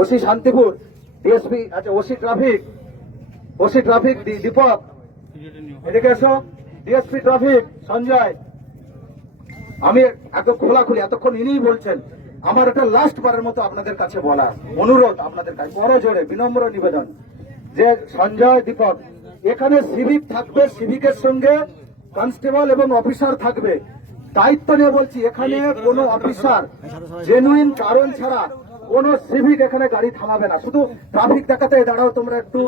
OC Shantipur, DSP, আচ্ছা OC traffic Dipak, এদিকে এসো। DSP traffic Sanjay. আমি এত খোলাখুলি এতক্ষণ ইনিই বলছেন। আমার একটা লাস্ট বারের মতো আপনাদের কাছে বলা অনুরোধ, আপনাদের কাছে বড় জোরে বিনম্র নিবেদন যে সঞ্জয়, দীপক, এখানে সিভিক থাকবে, সিভিকের সঙ্গে কনস্টেবল এবং অফিসার থাকবে। দায়িত্ব নিয়ে বলছি, এখানে কোনো অফিসার জেনুইন কারণ ছাড়া কোন সিভিক এখানে গাড়ি থামাবে না। শুধু ট্রাফিক দেখাতে দাঁড়াও তোমরা একটু,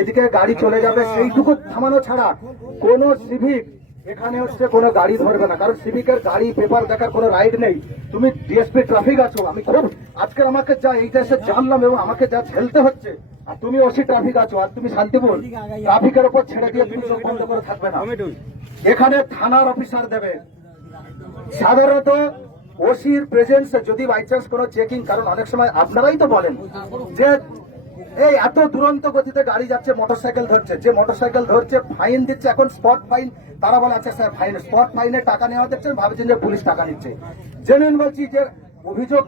এদিকে গাড়ি চলে যাবে, সেইটুকু থামানো ছাড়া কোন সিভিক এখানে হচ্ছে কোনো গাড়ি ধরবে না। কারণ সিভিকের গাড়ি পেপার দেখার কোনো রাইট নেই। তুমি ডিএসপি ট্রাফিক আছো, আমি খুব আজকে আমাকে যা এইটা এসে জানলাম এবং আমাকে যা ঝেলতে হচ্ছে, আর তুমি ওসি ট্রাফিক আছো, আর তুমি শান্তিপুর ট্রাফিকের উপর ছেড়ে দিয়ে তুমি চোখ বন্ধ করে থাকবে না। এখানে থানার অফিসার দেবে। সাধারণত ওসির প্রেজেন্সে যদি বাই চান্স কোনো চেকিং, কারণ অনেক সময় আপনারাই তো বলেন যে এই এত দুরন্ত গতিতে গাড়ি যাচ্ছে, মোটরসাইকেল ধরছে, যে মোটরসাইকেল ধরছে ফাইন দিচ্ছে, এখন স্পট ফাইন, তারা বলে আচ্ছা স্যার ফাইন, স্পট ফাইনে টাকা নেওয়া দিচ্ছে, ভাবছেন যে পুলিশ টাকা নিচ্ছে। জেনুইন বলছি যে অভিযোগ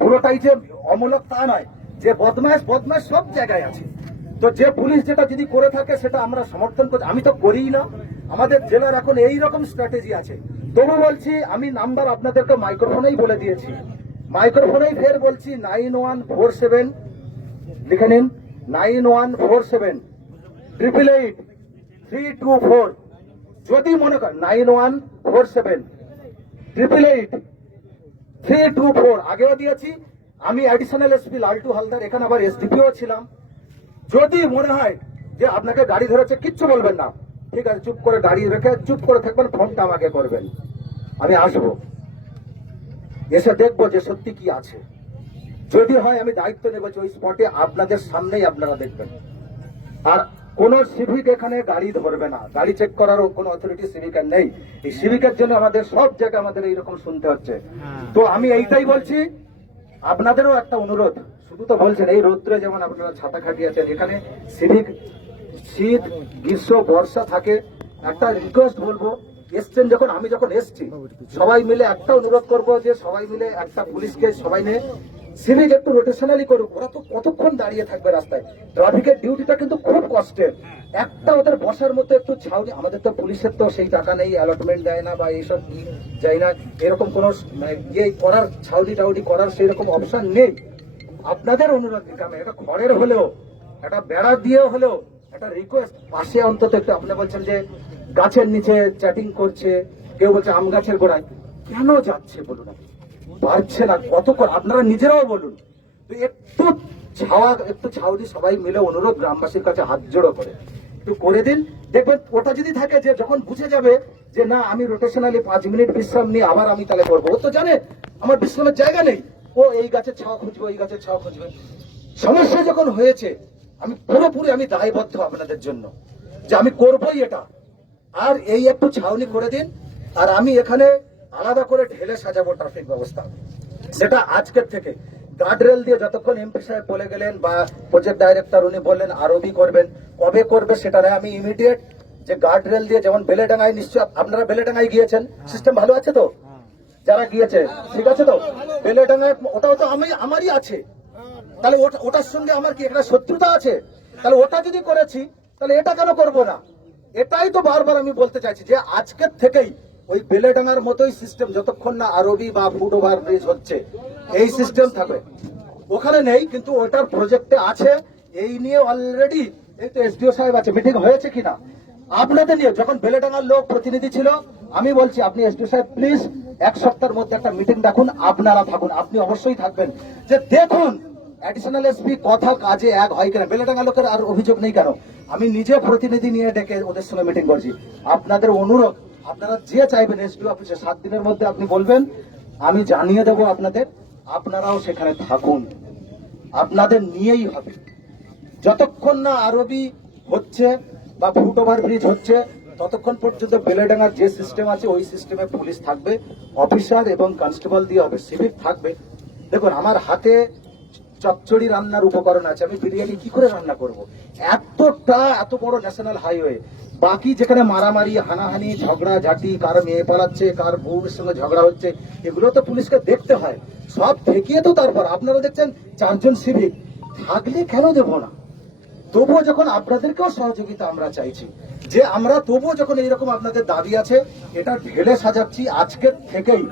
পুরোটাই যে অমূলক তা নয়, যে বদমাশ সব জায়গায় আছে। তো যে পুলিশ যেটা যদি করে থাকে সেটা আমরা সমর্থন করি, আমি তো করিই না। আমাদের জেলার এখন এইরকম স্ট্র্যাটেজি আছে। তবু বলছি, আমি নাম্বার আপনাদেরকে মাইক্রোফোনেই বলে দিয়েছি, মাইক্রোফোনেই ফের বলছি 9147 লিখে নিন, 9147888324। যদি মনে করেন 9147888324, আগেও দিয়েছি। আমি অ্যাডিশনাল এসপি লালটু হালদার, এখানে আবার এসডিপিও ছিলাম। যদি মনে হয় যে আপনাকে গাড়ি ধরেছে, কিচ্ছু বলবেন না, ঠিক আছে, চুপ করে গাড়ি রেখে চুপ করে থাকবেন, ফোনটা আমাকে করবেন, আমি আসবো, এসে দেখবো যে সত্যি কি আছে। যদি হয় আমি দায়িত্ব নেব যে ওই স্পটে আপনাদের সামনেই আপনারা দেখবেন। আর কোন সিভিক এখানে গাড়ি ধরবে না, গাড়ি চেক করারও কোন অথরিটি সিভিকের নেই। এই সিভিকের জন্য আমাদের সব জায়গায় আমাদের এইরকম শুনতে হচ্ছে। তো আমি এইটাই বলছি, আপনাদেরও একটা অনুরোধ, শুধু তো বলছেন এই রৌদ্রে যেমন আপনারা ছাতা খাটিয়েছেন, এখানে সিভিক শীত গ্রীষ্ম বর্ষা থাকে। একটা রিকোয়েস্ট বলবো, এসছেন যখন, আমি যখন এসছি, সবাই মিলে একটা অনুরোধ করবো যে সবাই মিলে একটা পুলিশকে সবাই নিয়ে সিভিক একটু রোটেশনালি করুক। ওরা তো কতক্ষণ দাঁড়িয়ে থাকবে রাস্তায়, ট্রাফিকের ডিউটিটা কিন্তু খুব কষ্টের। একটা ওদের বসার মতো একটু ছাউনি, আমাদের তো পুলিশের তো সেই টাকা নেই, অ্যালটমেন্ট দেয় না বা এইসব যায় না, এরকম কোন ইয়ে করার ছাউনি টাউনি করার সেই রকম অপশন নেই। আপনাদের অনুরোধ, একটা ঘরের হলেও, একটা বেড়া দিয়ে হলেও একটা রিকোয়েস্ট, পাশে অন্তত একটু, আপনি বলছেন যে গাছের নিচে চ্যাটিং করছে, কেউ বলছে আম গাছের গোড়ায়, কেন যাচ্ছে বলুন, পারছে না কতক্ষণ, আপনারা নিজেরাও বলুন। তো একটু ছাউনি সবাই মিলে অনুরোধ, গ্রামবাসীর কাছে হাত জোড়ো করে একটু করে দিন। দেখবেন ওটা যদি থাকে, যে যখন বুঝে যাবে যে না আমি রোটেশনালি 5 মিনিট বিশ্রাম নিয়ে আবার আমি তাহলে করবো, ও তো জানে আমার বিশ্রামের জায়গা নেই, ও এই গাছের ছাওয়া খুঁজবে, এই গাছের ছাওয়া খুঁজবে। সমস্যা যখন হয়েছে, আমি পুরোপুরি আমি দায়বদ্ধ আপনাদের জন্য যে আমি করবোই এটা। আর এই একটু ছাউনি করে দিন, আর আমি এখানে আলাদা করে ঢেলে সাজাবো ট্রাফিক ব্যবস্থা, সেটা আজকের থেকে। গার্ডরেল দিয়ে যতক্ষণ এমপি সাহেব বলে গেলেন বা প্রজেক্ট ডাইরেক্টর উনি বললেন আরবি করবেন, কবে করবে সেটা নয়, আমি ইমিডিয়েট যে গার্ডরেল দিয়ে, যেমন বেলেডাঙ্গায়, নিশ্চয় আপনারা বেলেডাঙ্গায় গিয়েছেন, সিস্টেম ভালো আছে তো, যারা গিয়েছে ঠিক আছে তো, বেলেডাঙ্গায় ওটাও তো আমারই আছে, তাহলে ওটার সঙ্গে আমার কি একটা শত্রুতা আছে? তাহলে ওটা যদি করেছি, তাহলে এটা কেন করবো না? এটাই তো বারবার আমি বলতে চাইছি যে আজকের থেকেই ওই বেলেডাঙ্গার মতোই সিস্টেম, যতক্ষণ না আরবি বা ফুট ওভার ব্রিজ হচ্ছে, এই সিস্টেম থাকবে। ওখানে নেই, কিন্তু ওটার প্রজেক্টে আছে। এই নিয়ে অলরেডি এই তো এসডিও সাহেব আছে, মিটিং হয়েছে কিনা আপনাদের নিয়ে, যখন বেলেডাঙ্গার লোক প্রতিনিধি ছিল, আমি বলছি আপনি এসডিও সাহেব প্লিজ 1 সপ্তাহের মধ্যে একটা মিটিং ডাকুন, আপনারা থাকুন, আপনি অবশ্যই থাকবেন, যে দেখুন অ্যাডিশনাল এসপি কথা কাজে এক হয় কিনা। বেলেডাঙ্গা লোকের আর অভিযোগ নেই কেন, আমি নিজে প্রতিনিধি নিয়ে ডেকে ওদের সঙ্গে মিটিং করছি। আপনাদের অনুরোধ, আপনারা যে চাইবেন এসডিও অফিসে 7 দিনের মধ্যে আপনি বলবেন, আমি জানিয়ে দেবো আপনাদের, আপনারাও সেখানে থাকুন, আপনাদের নিয়েই হবে। যতক্ষণ না আরবি হচ্ছে বা ফুট ওভার ব্রিজ হচ্ছে, ততক্ষণ পর্যন্ত বেলেডাঙ্গার যে সিস্টেম আছে ওই সিস্টেমে পুলিশ থাকবে, অফিসার এবং কনস্টেবল দিয়ে হবে, সিভিক থাকবে। দেখুন আমার হাতে চচ্চড়ি রান্নার উপকরণ আছে, আমি বিরিয়ানি কি করে রান্না করব? এত বড় ন্যাশনাল হাইওয়ে, বাকি যেখানে মারামারি হানাহানি ঝগড়া ঝাঁটি কার মেয়ে পালাচ্ছে কার বউয়ের সঙ্গে ঝগড়া হচ্ছে, এগুলো তো পুলিশকে দেখতে হয়। সব ঠেকিয়ে তো তারপর আপনারা দেখছেন 4 জন সিভিক থাকলে কেন দেবো না? তবুও যখন আপনাদেরকেও সহযোগিতা আমরা চাইছি, যে আমরা তবুও যখন এইরকম আপনাদের দাবি আছে, এটা ঢেলে সাজাচ্ছি আজকের থেকেই।